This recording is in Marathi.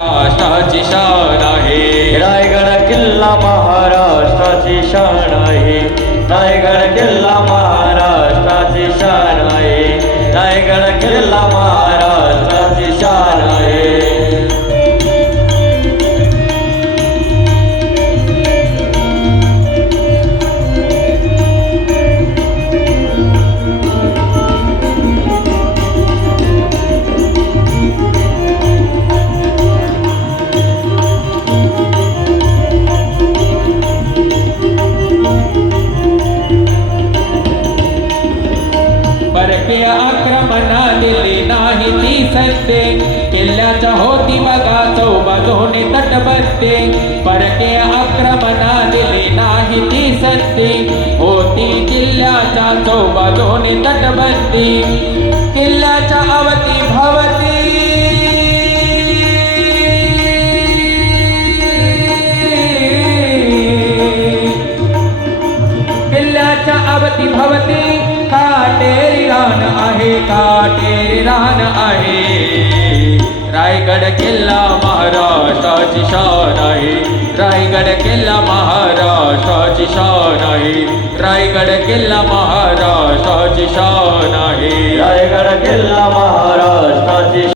महाराष्ट्राची शान आहे. रायगड किल्ला महाराष्ट्राची शान आहे. रायगड किल्ला महाराष्ट्राची शान आहे. रायगड किल्ला महाराष्ट्राची शान आहे. परकीय आक्रमणा दिली नाही ती सत्ते. किल्ल्याच्या होती बघा चौबाजूने तटबंदी. परकीय आक्रमणा दिली नाही ती सत्ते. होती किल्ल्याच्या चौबाजूने तटबंदी. किल्ल्याच्या अवती भवती किल्ल्याच्या अवती भवती काटेरी रान आहे. काटेरी रान आहे. रायगड किल्ला महाराष्ट्राची शान आहे. रायगड किल्ला महाराष्ट्राची शान आहे. रायगड किल्ला महाराष्ट्राची शान आहे. रायगड किल्ला महाराष्ट्राची